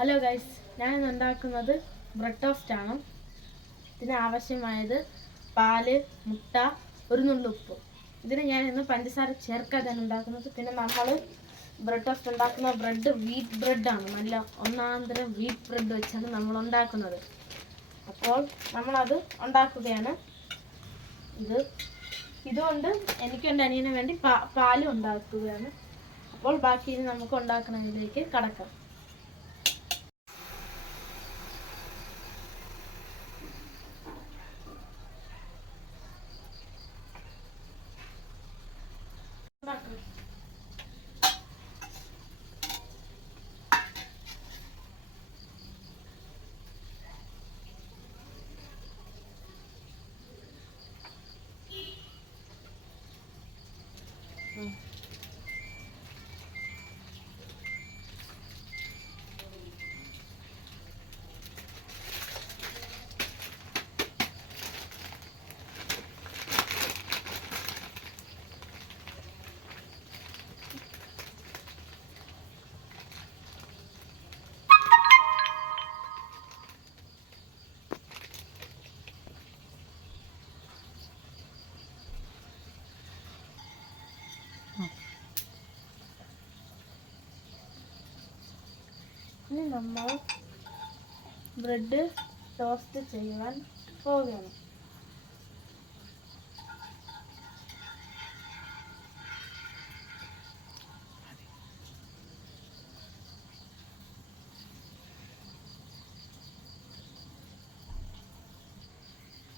Hello guys, ഞാനിന്ന് ഉണ്ടാക്കുന്നത് bread toast ആണ്. ഇതിന് ആവശ്യമായത് പാല്, മുട്ട, ഒരു നുള്ളുപ്പ്. ഇതിന് ഞാൻ ഇന്ന് പഞ്ചസാര ചേർക്കാതെയാണ് ഉണ്ടാക്കുന്നത്. പിന്നെ നമ്മൾ ബ്രെഡ് ടോസ്റ്റ് ഉണ്ടാക്കുന്ന ബ്രെഡ് വീറ്റ് ബ്രെഡാണ്. നല്ല ഒന്നാന്തരം വീറ്റ് ബ്രെഡ് വെച്ചാണ് നമ്മൾ ഉണ്ടാക്കുന്നത്. അപ്പോൾ നമ്മളത് ഉണ്ടാക്കുകയാണ്. ഇതുകൊണ്ട് എനിക്കും എൻ്റെ അനിയന് വേണ്ടി പാല് ഉണ്ടാക്കുകയാണ്. അപ്പോൾ ബാക്കി ഇനി നമുക്ക് ഉണ്ടാക്കുന്നതിലേക്ക് കടക്കാം. ഇനി നമ്മൾ ബ്രെഡ് ടോസ്റ്റ് ചെയ്യാൻ പോവുകയാണ്.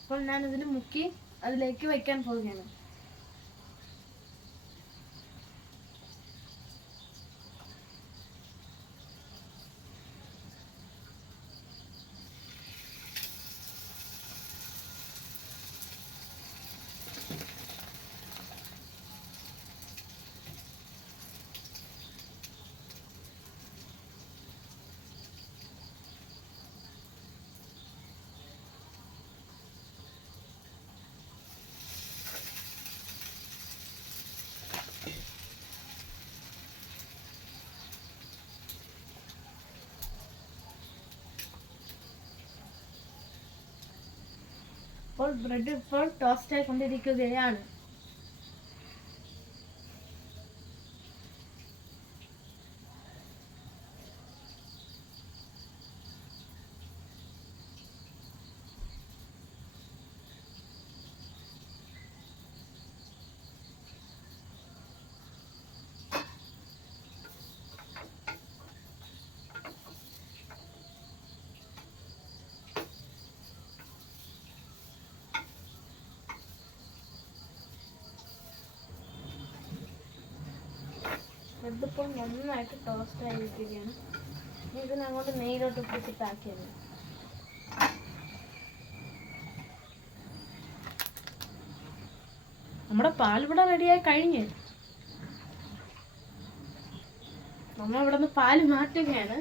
അപ്പോൾ ഞാനിതിൽ മുക്കി അതിലേക്ക് വയ്ക്കാൻ പോവുകയാണ്. അപ്പോൾ ബ്രെഡ് ഇപ്പോൾ ടോസ്റ്റ് ആയിക്കൊണ്ടിരിക്കുകയാണ്. ഇതിപ്പോൾ നന്നായിട്ട് ടോസ്റ്റ് ആയിരിക്കുകയാണ്. ഇതിനങ്ങോട്ട് നെയ്യിലോട്ട് പിടിച്ച് പാക്ക് ചെയ്യുന്നു. നമ്മുടെ പാലിവിടെ റെഡിയായി കഴിഞ്ഞ് നമ്മൾ ഇവിടെ നിന്ന് പാല് മാറ്റുകയാണ്.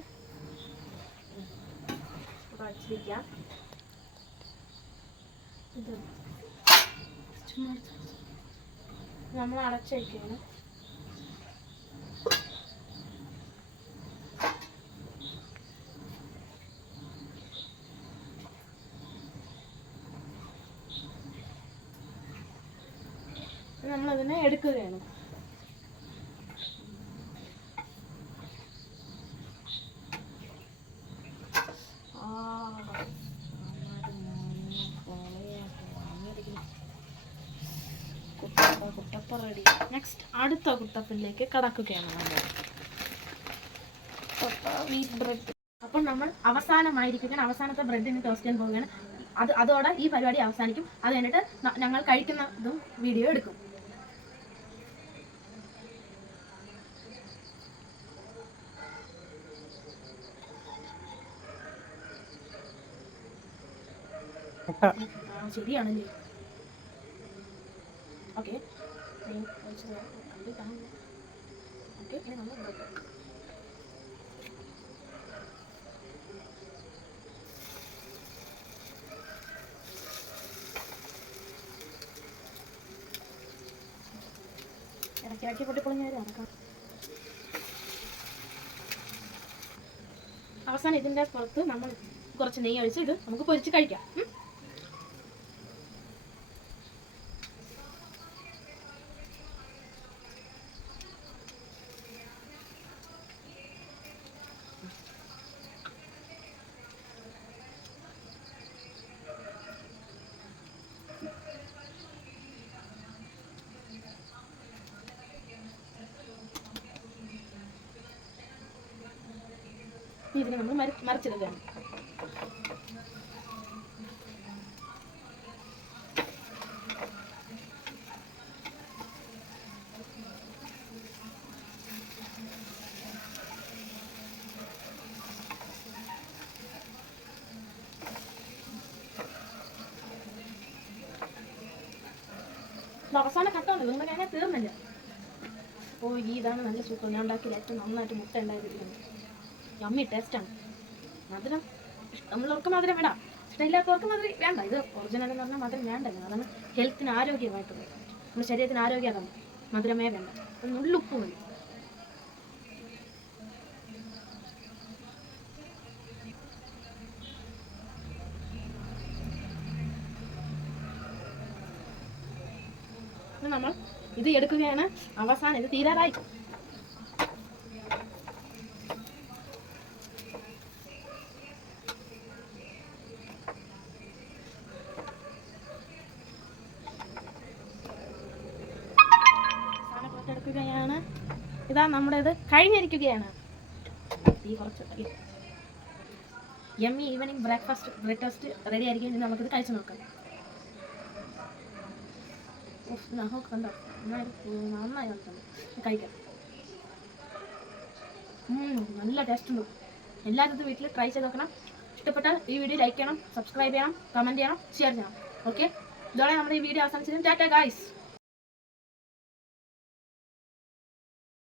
വച്ചിരിക്കാം. നമ്മൾ അടച്ചു വയ്ക്കുകയാണ്. നമ്മളതിനെ എടുക്കുകയാണ്. കുട്ടപ്പ റെഡി. നെക്സ്റ്റ് അടുത്ത കുട്ടപ്പിലേക്ക് കടക്കുകയാണ് നമ്മൾ. Wheat bread. അപ്പോൾ നമ്മൾ അവസാനമായിരിക്കുകയാണ്. അവസാനത്തെ ബ്രെഡിന് ടോസ്റ്റ് ചെയ്യാൻ പോവുകയാണ്. അതോടെ ഈ പരിപാടി അവസാനിക്കും. അത് കഴിഞ്ഞിട്ട് ഞങ്ങൾ കഴിക്കുന്നതും വീഡിയോ എടുക്കും. ശരിയാണല്ലേ? ഓക്കെ, ഇനി നമ്മൾ ഇടയ്ക്കിടയ്ക്ക് പൊട്ടിപ്പൊളിഞ്ഞ നടക്കാം. അവസാനം ഇതിൻ്റെ പുറത്ത് നമ്മൾ കുറച്ച് നെയ്യ് ഒഴിച്ച് ഇത് നമുക്ക് പൊരിച്ച് കഴിക്കാം. ഇതിനെ നമ്മൾ മറിച്ചിടുകയാണ്. അവസാന ഘട്ടമുണ്ട്, നിങ്ങളുടെ കഴിഞ്ഞാൽ തീർന്നില്ല. ഓ ഇതാണ് നല്ല സൂപ്പർ. ഞാൻ ഉണ്ടാക്കിയത് ഏറ്റവും നന്നായിട്ട് മുട്ട ഉണ്ടായിരിക്കുന്നത്. യമ്മി ടേസ്റ്റാണ്. മധുരം ഇഷ്ടമുള്ളവർക്ക് മധുരം വേണ്ട, ഇഷ്ടമില്ലാത്തവർക്ക് മധുരം വേണ്ട. ഇത് ഒറിജിനൽ എന്ന് പറഞ്ഞാൽ മധുരം വേണ്ടല്ലോ. അതാണ് ഹെൽത്തിന് ആരോഗ്യമായിട്ടുള്ളത്. നമ്മുടെ ശരീരത്തിന് ആരോഗ്യമാണ്. മധുരമേ വേണ്ട, നുള്ളുപ്പ് മതി. നമ്മൾ ഇത് എടുക്കുകയാണ്. അവസാനം ഇത് തീരാറായി. എടുക്കുകയാണ്. ഇതാ നമ്മുടെ ഇത് കഴിഞ്ഞിരിക്കുകയാണ്. തീ കുറച്ച് യമ്മി ഈവനിങ് ബ്രേക്ക്ഫാസ്റ്റ് റെഡി ആയിരിക്കും. ഇനി നമുക്കിത് കഴിച്ചു നോക്കാം. കണ്ടോ നന്നായി കഴിക്കാം. നല്ല ടേസ്റ്റ് ഉണ്ട്. എല്ലാവരും ഇത് വീട്ടിൽ ട്രൈ ചെയ്ത് നോക്കണം. ഇഷ്ടപ്പെട്ടാൽ ഈ വീഡിയോ ലൈക്ക് ചെയ്യണം, സബ്സ്ക്രൈബ് ചെയ്യണം, കമൻറ്റ് ചെയ്യണം, ഷെയർ ചെയ്യണം. ഓക്കെ, ഇതോടെ നമ്മുടെ ഈ വീഡിയോ അവസാനിച്ചിരുന്നു. ടാറ്റാ ഗൈസ്.